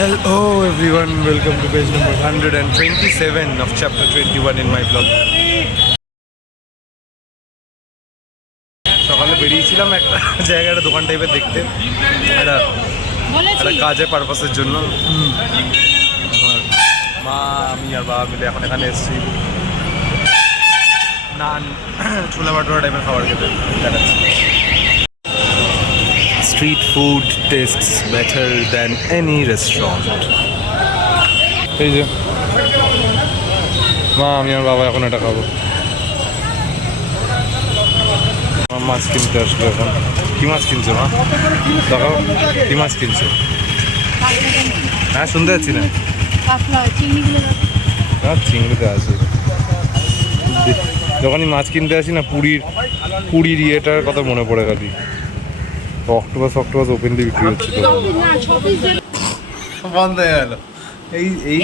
Hello everyone, welcome to page number 127 of chapter 21 in my blog. সকালে বেরিয়েছিলাম একটা জায়গায় একটা দোকান টাইপের দেখতে, একটা কাজের পারপাসের জন্য। আমার মা, আমি আর বাবা মিলে এখন এখানে এসেছি নান ছোলা ভাটোরা টাইপের খাবার খেতে। দেখাচ্ছি, street food tastes better than any restaurant. এই যে মা, আমি আর বাবা এখন এটা খাবো। আমার মাছ কিনতে আসলো এখন। কি মাছ কিনছো মা? দেখো কি মাছ কিনছো। হ্যাঁ, শুনতে পাচ্ছি না। চিংড়িতে আছে। যখনই মাছ কিনতে আসি না, পুরীর ইয়েটার কথা মনে পড়ে খালি। অক্টোপাস ওপেনলি বিক্রি হচ্ছে তো বন্ধ হয়ে গেল।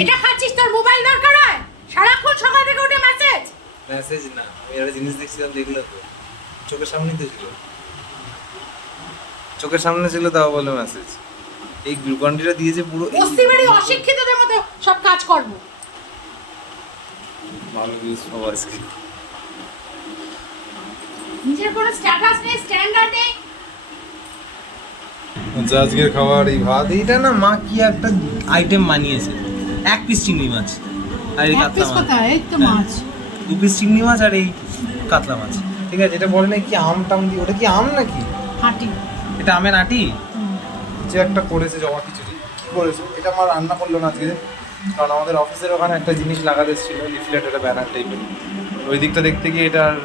এটা খাচ্ছিস, তোর মোবাইল দরকার হয় সারাক্ষণ সকাল থেকে উঠে মেসেজ না, আমি একটা জিনিস দেখছিলাম, দেখলে তো চোখের সামনেই তো ছিল, চোখের সামনে ছিল, তাও বলে মেসেজ। এই গ্লুকন্ডিটা দিয়েছে পুরো অস্তিবাড়ি অশিক্ষিতদের মতো সব কাজ করব। ভালো ভিউজ পাবো আজকে। নিজের কোনো স্ট্যাটাস নেই, স্ট্যান্ডার্ড নেই। আজকের খাবার এই ভাত। এইটা না মা কি একটা আইটেম বানিয়েছে, এক পিস চিংড়ি মাছ আর এই কাতলা মাছ। এই তো মাছ, দু পিস চিংড়ি মাছ আর এই কাতলা মাছ। ঠিক আছে, এটা বলে না কি আম টাম দিয়ে, ওটা কি আম নাকি হাঁটি? এটা আমের আটি যে একটা করেছে জমা খিচুড়ি। কি করেছে এটা আমার রান্না করলো না আজকে, কারণ আমাদের অফিসের ওখানে একটা জিনিস লাগাতে ছিল, লিফলেট, একটা ব্যানার টাইপের। ওই দিকটা দেখতে গিয়ে এটার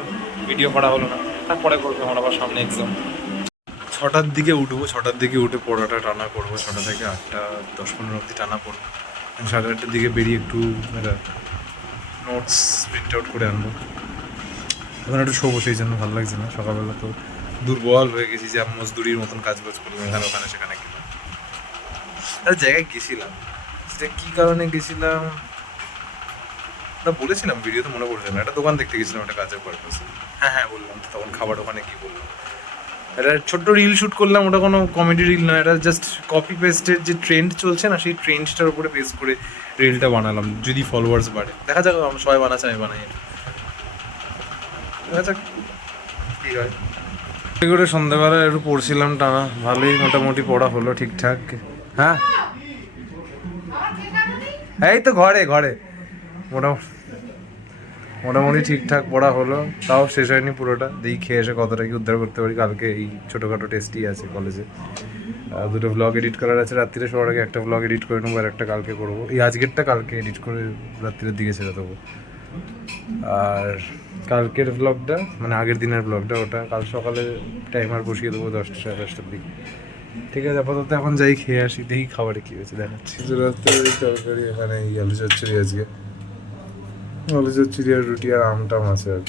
ভিডিও করা হলো না। তারপরে করবো, আমার আবার সামনে এক্সাম। 6টার দিকে উঠবো, 6টার দিকে উঠে পড়াটা টানা করবো। 6টা থেকে 8টা 10-15 অবধি টানা পড়বো। 8:30টার দিকে বেরিয়ে একটু নোটস প্রিন্ট আউট করে আনবো। এখন একটু শোবো, সেই জন্য ভালো লাগছে না। সকালবেলা তো দুর্বল হয়ে গেছি, যে আমি মজদুরির মতন কাজ করলাম এখানে ওখানে সেখানে গেলাম। একটা জায়গায় গেছিলাম, সেটা কী কারণে গেছিলাম ওটা বলেছিলাম ভিডিওতে, মনে পড়ছে না। একটা দোকান দেখতে গেছিলাম একটা কাজের পারপাসে। হ্যাঁ বললাম, তখন খাবার ওখানে কি বললাম। একটা ছোট্ট রিল শ্যুট করলাম, ওটা কোনো কমেডি রিল নয়, এটা জাস্ট কপি পেস্টের যে ট্রেন্ড চলছে না, সেই ট্রেন্ডটার উপরে বেস করে রিলটা বানালাম। যদি ফলোয়ার্স বাড়ে, দেখা যাক। আমরা সবাই বানাচ্ছে, আমি বানাই এটা, দেখা যাক কী হয়। করে সন্ধ্যাবেলা একটু পড়ছিলাম টানা, ভালোই মোটামুটি পড়া হলো ঠিকঠাক। হ্যাঁ, এই তো ঘরে মোটামুটি ঠিকঠাক পড়া হলো। তাও শেষ হয়নি পুরোটা, দেখি খেয়ে এসে কতটা কি উদ্ধার করতে পারি। কালকে এই ছোটোখাটো টেস্টই আছে কলেজে, দুটো ব্লগ এডিট করার আছে। রাত্রিরে শোয়ার আগে একটা ব্লগ এডিট করে নেবো, আর একটা কালকে করবো। এই আজকেরটা কালকে এডিট করে রাত্রিরের দিকে ছেড়ে দেবো। আর কালকের ব্লগটা, মানে আগের দিনের ব্লগটা, ওটা কাল সকালে টাইমার বসিয়ে দেবো 10টা সাড়ে 10টার দিকে। ঠিক আছে, আপাতত এখন যাই খেয়ে আসি, দেখি খাবারে কী হয়েছে দেখাচ্ছি। তরকারি এখানে এই আলু চচ্চড়ি, আজকে আলু চচ্চড়ি আর রুটি আর আমটাম আছে আর